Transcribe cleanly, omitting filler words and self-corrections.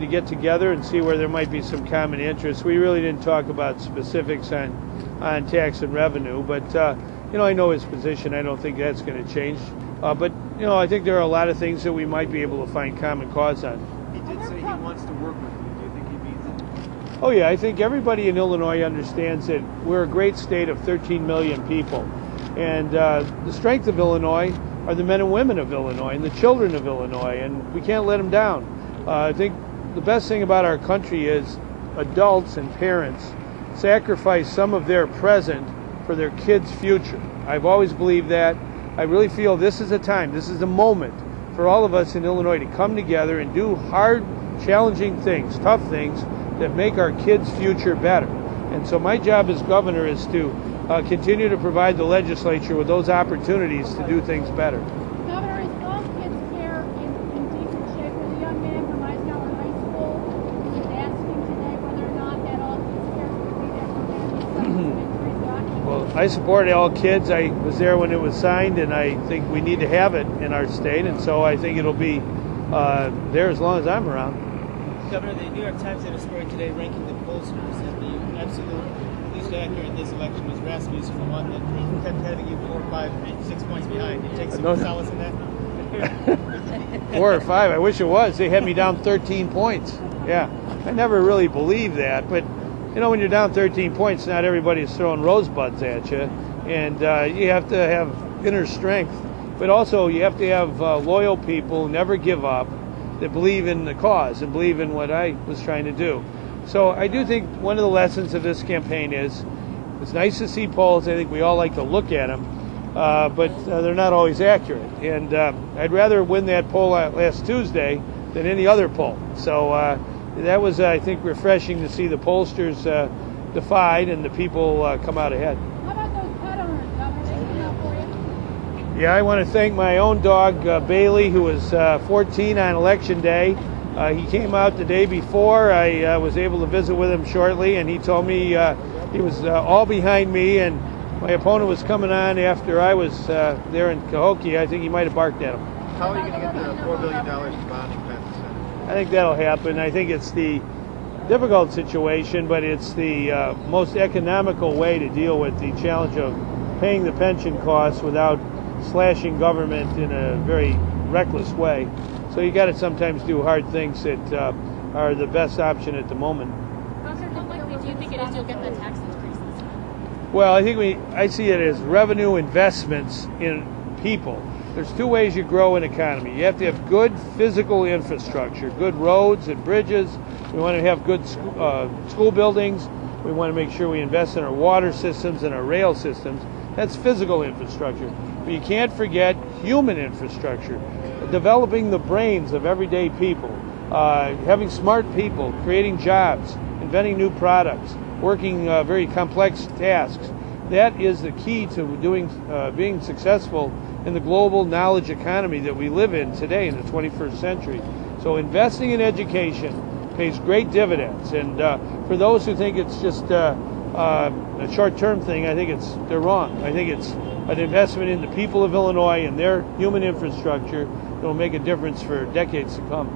to get together and see where there might be some common interests. We really didn't talk about specifics on tax and revenue, but I know his position. I don't think that's going to change. But I think there are a lot of things that we might be able to find common cause on. He did say he wants to work with you. Do you think he means it? Oh yeah, I think everybody in Illinois understands that we're a great state of 13 million people. And the strength of Illinois are the men and women of Illinois and the children of Illinois, and we can't let them down. I think the best thing about our country is adults and parents sacrifice some of their present for their kids' future. I've always believed that. I really feel this is a time, this is a moment for all of us in Illinois to come together and do hard, challenging things, tough things that make our kids' future better. And so my job as governor is to continue to provide the legislature with those opportunities to do things better. Governor, is all kids' care in decent shape? There's a young man from Eisenhower High School who was asking today whether or not that all kids' care would be there for families. Well, I support all kids. I was there when it was signed, and I think we need to have it in our state, and so I think it'll be there as long as I'm around. Governor, the New York Times had a story today ranking the pollsters, and the absolute least accurate in this election was Rasmussen, the one that kept having you 4, 5, 6 points behind. You take some solace in that? 4 or 5, I wish it was. They had me down 13 points. Yeah, I never really believed that, but when you're down 13 points, not everybody's throwing rosebuds at you, and you have to have inner strength. But also, you have to have loyal people who never give up, that believe in the cause and believe in what I was trying to do. So I do think one of the lessons of this campaign is it's nice to see polls. I think we all like to look at them, but they're not always accurate. And I'd rather win that poll last Tuesday than any other poll. So that was, I think, refreshing to see the pollsters defied and the people come out ahead. How about those pet owners, Governor? They came out for you? Yeah, I want to thank my own dog, Bailey, who was 14 on Election Day. He came out the day before. I was able to visit with him shortly, and he told me he was all behind me, and my opponent was coming on after I was there in Cahokia. I think he might have barked at him. How are you going to get the $4 billion to bonding past the Senate? I think that'll happen. I think it's the difficult situation, but it's the most economical way to deal with the challenge of paying the pension costs without slashing government in a very reckless way. So you got to sometimes do hard things that are the best option at the moment. How likely do you think it is you'll get the tax increases? Well, I think I see it as revenue investments in people. There's two ways you grow an economy. You have to have good physical infrastructure, good roads and bridges. We want to have good school buildings. We want to make sure we invest in our water systems and our rail systems. That's physical infrastructure. But you can't forget human infrastructure, developing the brains of everyday people, having smart people, creating jobs, inventing new products, working very complex tasks. That is the key to being successful in the global knowledge economy that we live in today in the 21st century. So investing in education pays great dividends. And for those who think it's just a short-term thing, I think they're wrong. I think it's an investment in the people of Illinois and their human infrastructure that will make a difference for decades to come.